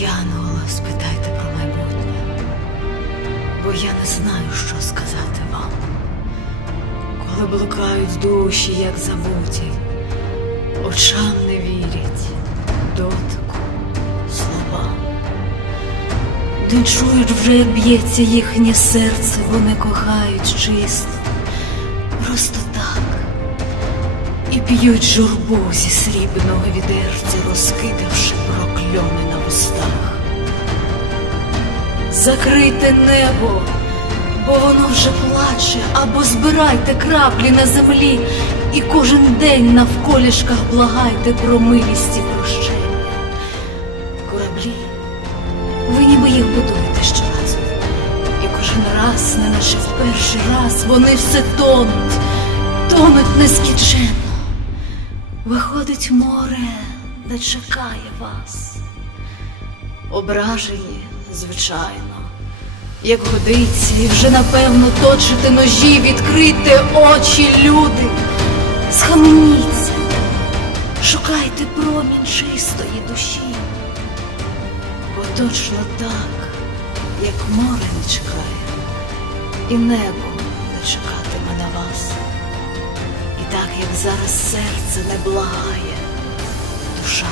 Янгола спитайте про майбутнє, бо я не знаю, що сказати вам. Коли блукають душі, як забуті, очам не вірять, дотику, словам. Не чують вже, як б'ється їхнє серце, вони кохають чисто, просто так. І п'ють журбу зі срібного відерця, розкидавши прокльони на вустах. Закрийте небо, бо воно вже плаче, або збирайте краплі на землі, і кожен день навколішках благайте про милість і прощення. Кораблі, ви ніби їх будуєте щоразу, і кожен раз, неначе в перший раз, вони все тонуть, тонуть нескінченно. Виходить море, не чекає вас. Ображені, звичайно, як годиться, і вже напевно точите ножі, відкрийте очі, люди, схаменіться, шукайте промінь чистої душі, бо точно так, як море не чекає, і небо не чекатиме на вас. І так, як зараз серце не благає, душа